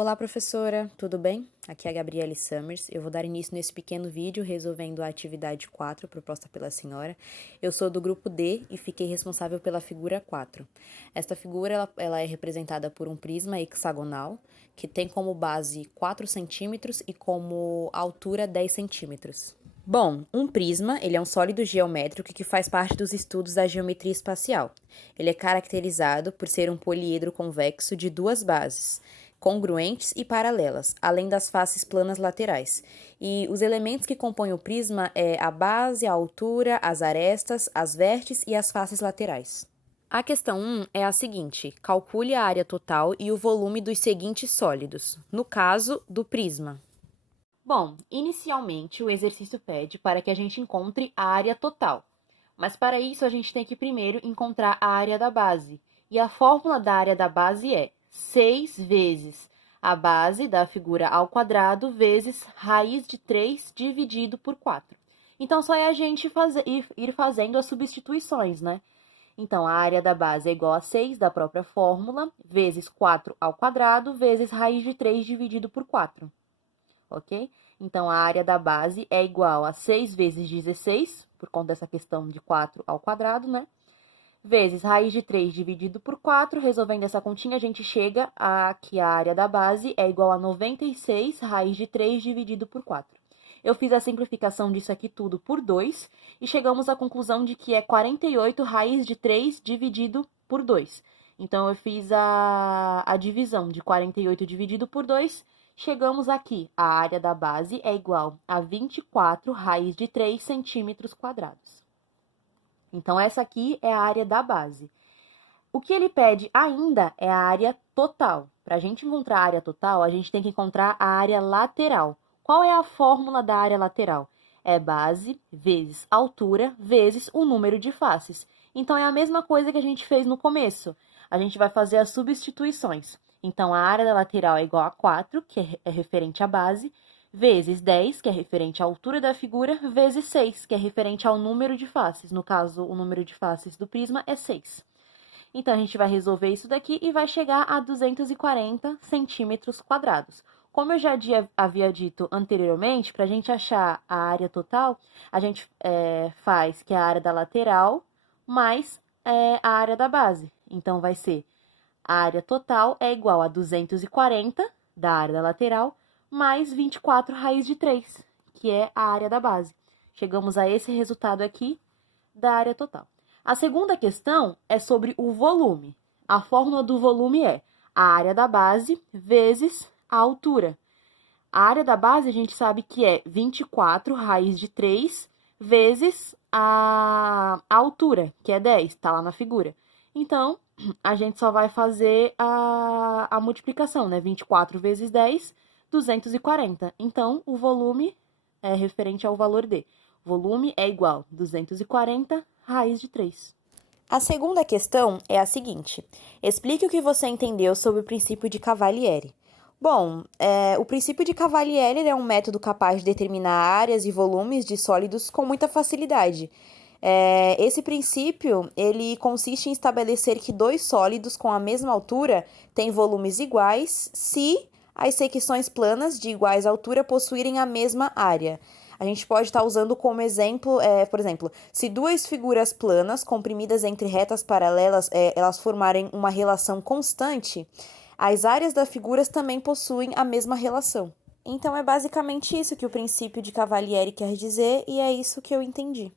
Olá, professora, tudo bem? Aqui é a Gabriele Summers. Eu vou dar início nesse pequeno vídeo resolvendo a atividade 4 proposta pela senhora. Eu sou do grupo D e fiquei responsável pela figura 4. Esta figura ela é representada por um prisma hexagonal que tem como base 4 centímetros e como altura 10 centímetros. Bom, um prisma, ele é um sólido geométrico que faz parte dos estudos da geometria espacial. Ele é caracterizado por ser um poliedro convexo de duas bases, congruentes e paralelas, além das faces planas laterais. E os elementos que compõem o prisma é a base, a altura, as arestas, as vértices e as faces laterais. A questão 1 é a seguinte: calcule a área total e o volume dos seguintes sólidos, no caso do prisma. Bom, inicialmente o exercício pede para que a gente encontre a área total, mas para isso a gente tem que primeiro encontrar a área da base, e a fórmula da área da base é 6 vezes a base da figura ao quadrado vezes raiz de 3 dividido por 4. Então, só é a gente ir fazendo as substituições, né? Então, a área da base é igual a 6 da própria fórmula, vezes 4 ao quadrado, vezes raiz de 3 dividido por 4. Ok? Então, a área da base é igual a 6 vezes 16, por conta dessa questão de 4 ao quadrado, né? Vezes raiz de 3 dividido por 4. Resolvendo essa continha, a gente chega a que a área da base é igual a 96 raiz de 3 dividido por 4. Eu fiz a simplificação disso aqui tudo por 2 e chegamos à conclusão de que é 48 raiz de 3 dividido por 2. Então, eu fiz a divisão de 48 dividido por 2. Chegamos aqui, a área da base é igual a 24 raiz de 3 centímetros quadrados. Então, essa aqui é a área da base. O que ele pede ainda é a área total. Para a gente encontrar a área total, a gente tem que encontrar a área lateral. Qual é a fórmula da área lateral? É base vezes altura vezes o número de faces. Então, é a mesma coisa que a gente fez no começo. A gente vai fazer as substituições. Então, a área da lateral é igual a 4, que é referente à base, vezes 10, que é referente à altura da figura, vezes 6, que é referente ao número de faces. No caso, o número de faces do prisma é 6. Então, a gente vai resolver isso daqui e vai chegar a 240 centímetros quadrados. Como eu já havia dito anteriormente, para a gente achar a área total, a gente faz que é a área da lateral mais a área da base. Então, vai ser a área total é igual a 240 da área da lateral mais 24 raiz de 3, que é a área da base. Chegamos a esse resultado aqui da área total. A segunda questão é sobre o volume. A fórmula do volume é a área da base vezes a altura. A área da base a gente sabe que é 24 raiz de 3 vezes a altura, que é 10, tá lá na figura. Então, a gente só vai fazer a multiplicação, né? 24 vezes 10, 240. Então, o volume é referente ao valor D. Volume é igual a 240 raiz de 3. A segunda questão é a seguinte: explique o que você entendeu sobre o princípio de Cavalieri. Bom, o princípio de Cavalieri é um método capaz de determinar áreas e volumes de sólidos com muita facilidade. Esse princípio, ele consiste em estabelecer que dois sólidos com a mesma altura têm volumes iguais se as secções planas de iguais altura possuírem a mesma área. A gente pode estar usando como exemplo, por exemplo, se duas figuras planas comprimidas entre retas paralelas, elas formarem uma relação constante, as áreas das figuras também possuem a mesma relação. Então, é basicamente isso que o princípio de Cavalieri quer dizer e é isso que eu entendi.